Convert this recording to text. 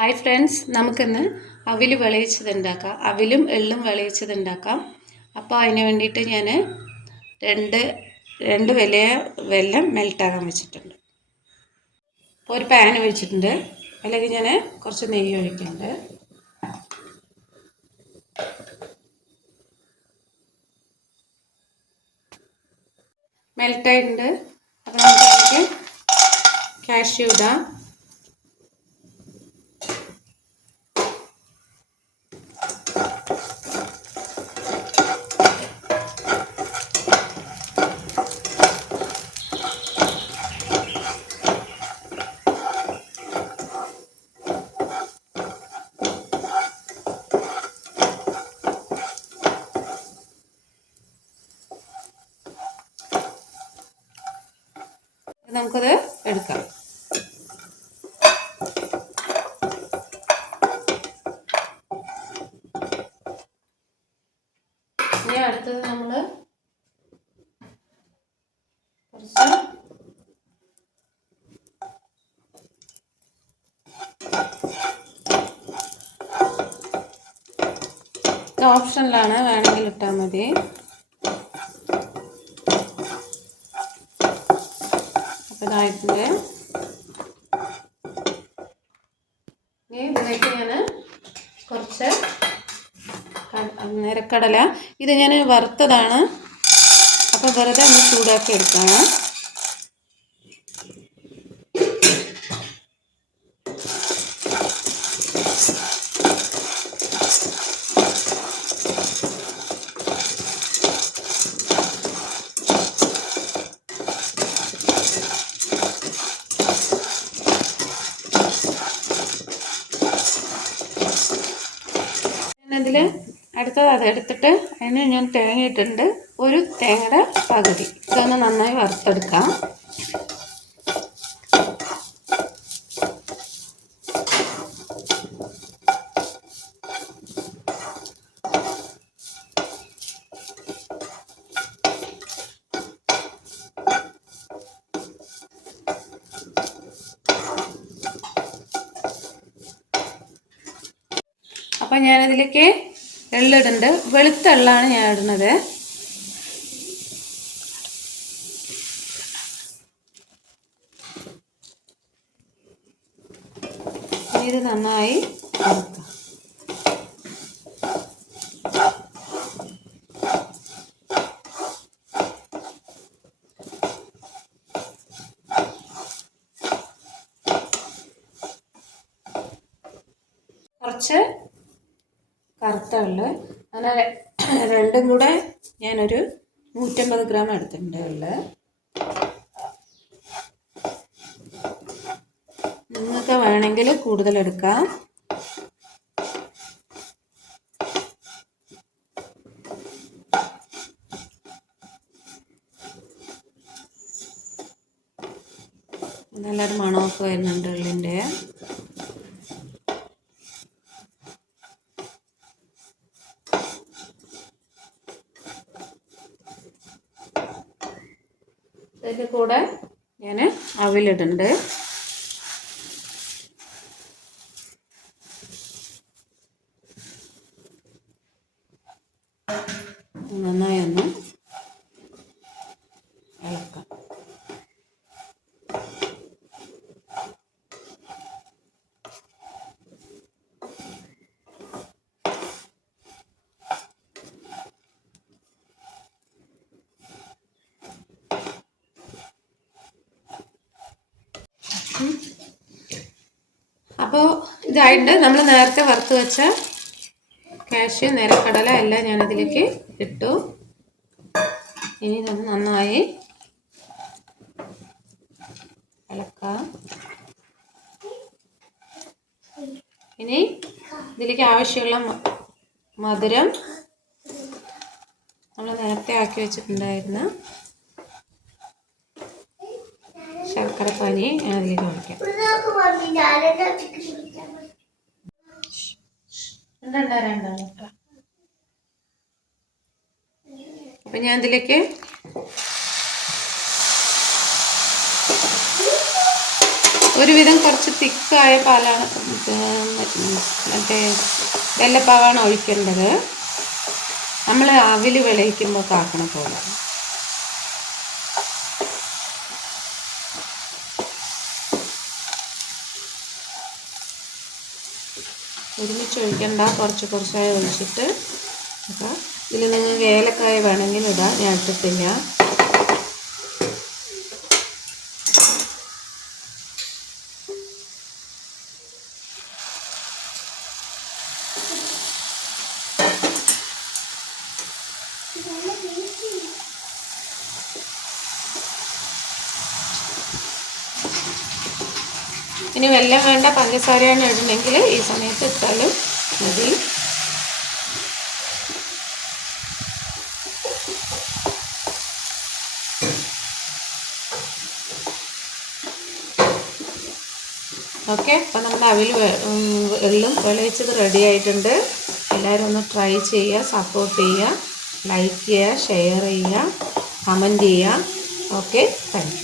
Hi friends നമുക്കിന്ന് അവിൽ വിളയിച്ചത് ഉണ്ടാക്കാം അവിലും എള്ളും വിളയിച്ചത് ഉണ്ടാക്കാം അപ്പോൾ അതിന് വേണ്ടിയിട്ട് ഞാൻ രണ്ട് രണ്ട് വലിയ വെല്ലം മെൽട്ടാകാൻ വെച്ചിട്ടുണ്ട്. അപ്പോൾ ഒരു പാൻ വെച്ചിട്ടുണ്ട് അതിലേക്ക് ഞാൻ കുറച്ച് നെയ്യ് ഒഴിക്കുന്നുണ്ട്. മെൽട്ടായിട്ടുണ്ട് അപ്പോൾ നമുക്ക് ക്യാഷ്യൂ ഇടാം. നമുക്കത് എടുക്കാം. ഇനി അടുത്തത് നമ്മൾ കുറച്ച് ഓപ്ഷനിലാണ് വേണമെങ്കിൽ ഇട്ടാൽ മതി. ഇതായിട്ടുണ്ട്. ഇനി ഇതിലേക്ക് ഞാൻ കുറച്ച് നിരക്കടല ഇത് ഞാൻ വറുത്തതാണ്. അപ്പോൾ വെറുതെ ഒന്ന് ചൂടാക്കി എടുക്കണം. അതിൽ അടുത്തത് അത് എടുത്തിട്ട് അതിന് ഞാൻ തേങ്ങ ഇട്ടിട്ടുണ്ട് ഒരു തേങ്ങയുടെ പകുതി. ഇതൊന്ന് നന്നായി വറുത്തെടുക്കാം. അപ്പം ഞാനതിലേക്ക് എള്ളിടുന്നുണ്ട് വെളുത്ത എള്ളാണ് ഞാൻ ഇടുന്നത്. ഇത് നന്നായി കുറച്ച് കറുത്ത എള്ള് അങ്ങനെ രണ്ടും കൂടെ ഞാനൊരു നൂറ്റമ്പത് ഗ്രാം എടുത്തിട്ടുണ്ട് ഉള്ളത് നിങ്ങൾക്ക് വേണമെങ്കിൽ കൂടുതൽ എടുക്കാം. നല്ലൊരു മണമൊക്കെ വരുന്നുണ്ട് എള്ളിന്റെ ഇതിന്റെ കൂടെ ഞാൻ അവിലിടുണ്ട്. നന്നായി ഒന്ന് അപ്പോൾ ഇതായിട്ട് നമ്മൾ നേരത്തെ വറുത്ത് വെച്ച കാഷ്യൂ നിരക്കടല എല്ലാം ഞാനതിലേക്ക് ഇട്ടു. ഇനി ഇതൊന്ന് നന്നായി ഇളക്കാം ഇനി ഇതിലേക്ക് ആവശ്യമുള്ള മധുരം നമ്മൾ നേരത്തെ ആക്കി വെച്ചിട്ടുണ്ടായിരുന്ന ശർക്കര പാനി ഞാൻ അതിലേക്ക് ഒഴിക്കാം. അപ്പൊ ഞാൻ ഇതിലേക്ക് ഒരുവിധം കുറച്ച് തിക്കായ പാലാണ് മറ്റേ വെള്ളപ്പാവാണ് ഒഴിക്കേണ്ടത്. നമ്മൾ അവിൽ വിളയിക്കുമ്പോൾ കാക്കണ പോലെ. ഒരുമിച്ച് ഒഴിക്കണ്ട. കുറച്ച് കുറച്ചായി ഒഴിച്ചിട്ട്. അപ്പോൾ ഇതിൽ നിങ്ങൾക്ക് ഏലക്കായ വേണമെങ്കിൽ ഇടാം. ഞാൻ ഇട്ടിട്ടില്ല. ഇനി വെല്ലം വേണ്ട പഞ്ചസാരയാണ് ഇടണമെങ്കിൽ ഈ സമയത്ത് ഇട്ടാലും മതി. ഓക്കെ അപ്പം നമ്മുടെ അവിൽ എള്ളും വെളിയിച്ചത് റെഡി ആയിട്ടുണ്ട്. എല്ലാവരും ഒന്ന് ട്രൈ ചെയ്യുക സപ്പോർട്ട് ചെയ്യുക ലൈക്ക് ചെയ്യുക ഷെയർ ചെയ്യുക കമന്റ് ചെയ്യുക. Okay thank